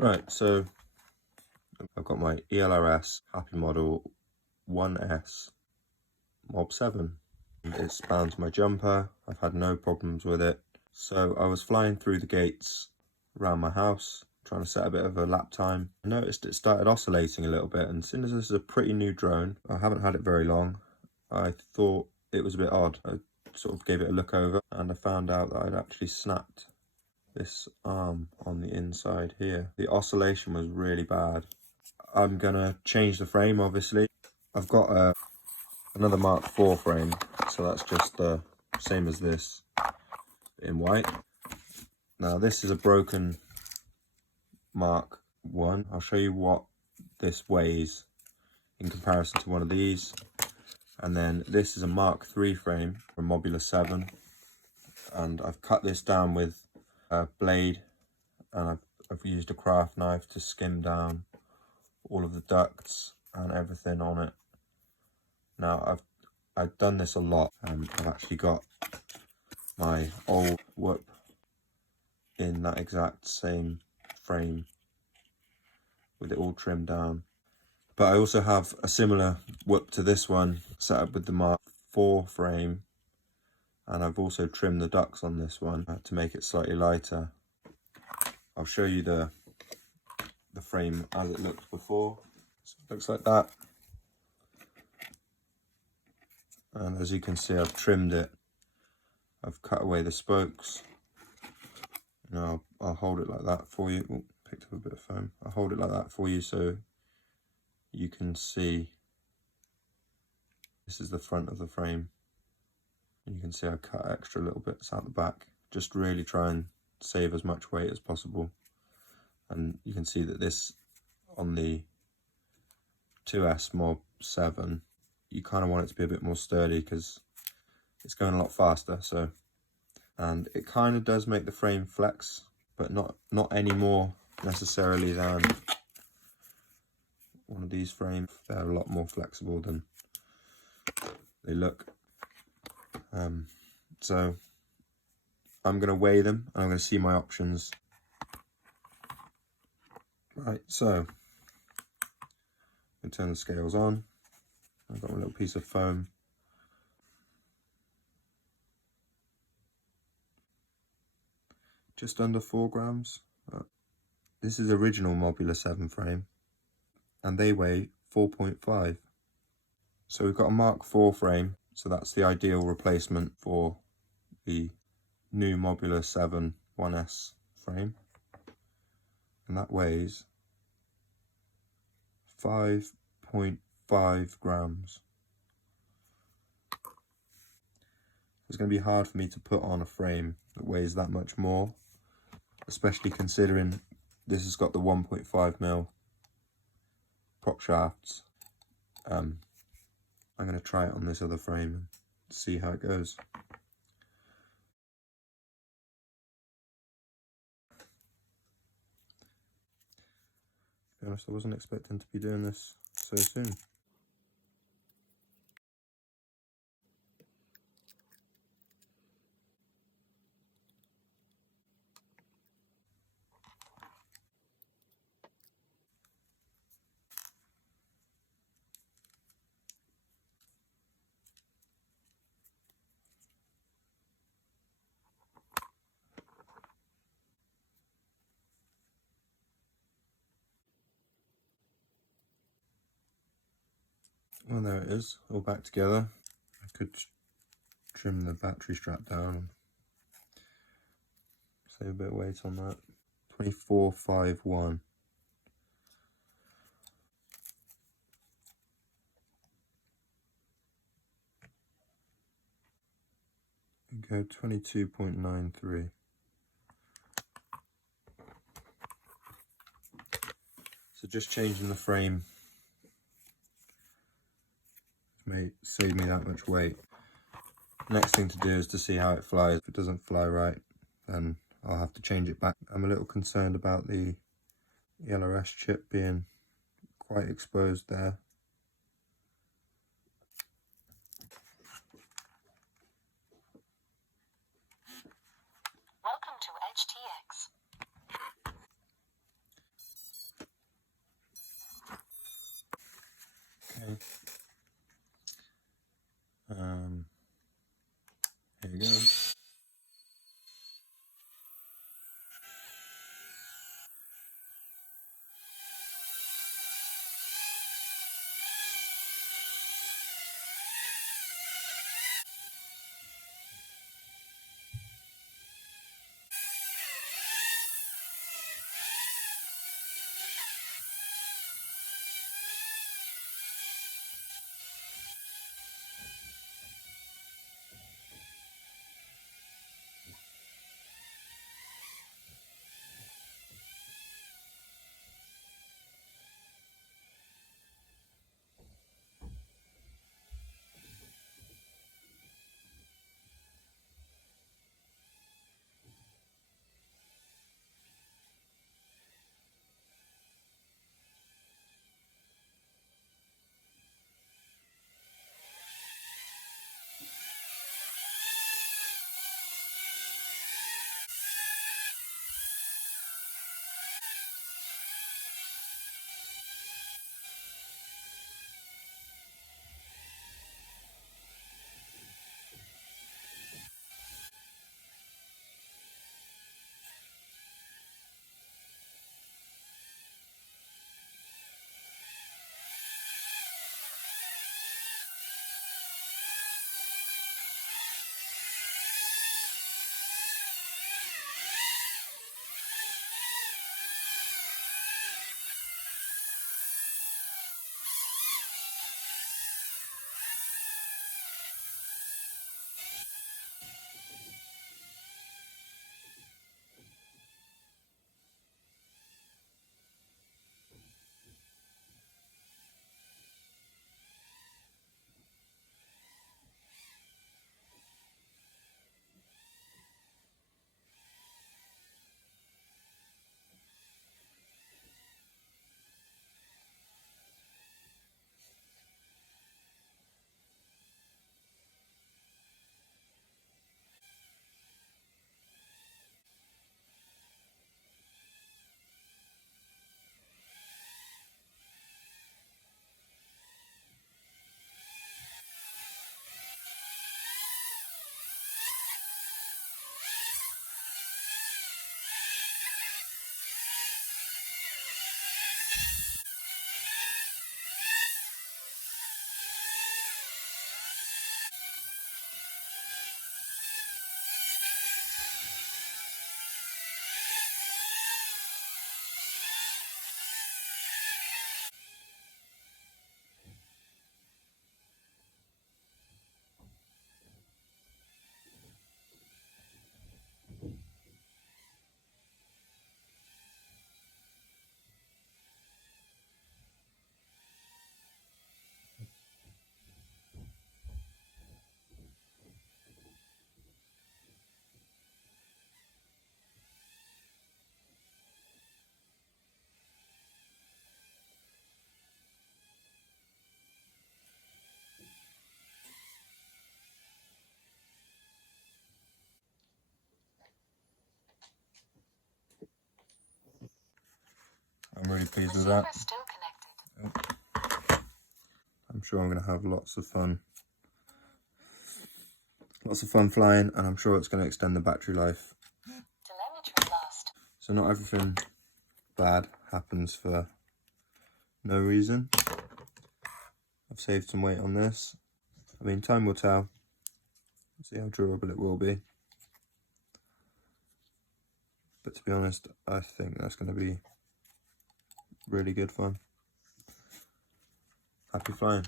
Right, so I've got my elrs Happy Model 1S Mob7. It spans my jumper. I've had no problems with it. So I was flying through the gates around my house, trying to set a bit of a lap time. I noticed it started oscillating a little bit, and since this is a pretty new drone, I haven't had it very long, I thought it was a bit odd. I sort of gave it a look over, and I found out that I'd actually snapped this arm on the inside here. The oscillation was really bad. I'm gonna change the frame, obviously. I've got another Mark IV frame, so that's just the same as this in white. Now this is a broken Mark I. I'll show you what this weighs in comparison to one of these. And then this is a Mark III frame from mobula7, and I've cut this down with a blade, and I've used a craft knife to skim down all of the ducts and everything on it. Now I've done this a lot, and I've actually got my old whoop in that exact same frame with it all trimmed down. But I also have a similar whoop to this one set up with the Mark IV frame, and I've also trimmed the ducts on this one to make it slightly lighter. I'll show you the frame as it looked before. So it looks like that, and as you can see, I've trimmed it. I've cut away the spokes. Now I'll hold it like that for you. Ooh, picked up a bit of foam. I'll hold it like that for you so you can see. This is the front of the frame. You can see I cut extra little bits out the back. Just really try and save as much weight as possible. And you can see that this, on the 2S Mob 7, you kind of want it to be a bit more sturdy because it's going a lot faster. So, and it kind of does make the frame flex, but not any more necessarily than one of these frames. They're a lot more flexible than they look. So I'm going to weigh them, and I'm going to see my options. Right, so I'm going to turn the scales on. I've got a little piece of foam. Just under 4 grams. This is original mobula7 frame, and they weigh 4.5. So we've got a Mark IV frame, so that's the ideal replacement for the new mobula7 1S frame, and that weighs 5.5 grams. It's going to be hard for me to put on a frame that weighs that much more, especially considering this has got the 1.5mm prop shafts. I'm going to try it on this other frame and see how it goes. To be honest, I wasn't expecting to be doing this so soon. Well, there it is, all back together. I could trim the battery strap down and save a bit of weight on that. 24.51. Go 22.93. So just changing the frame may save me that much weight. Next thing to do is to see how it flies. If it doesn't fly right, then I'll have to change it back. I'm a little concerned about the elrs chip being quite exposed there. Welcome to HTX. really pleased with that. I'm sure I'm going to have lots of fun flying, and I'm sure it's going to extend the battery life. So not everything bad happens for no reason. I've saved some weight on this. I mean, time will tell. See how durable it will be. But to be honest, I think that's going to be really good fun. Happy flying.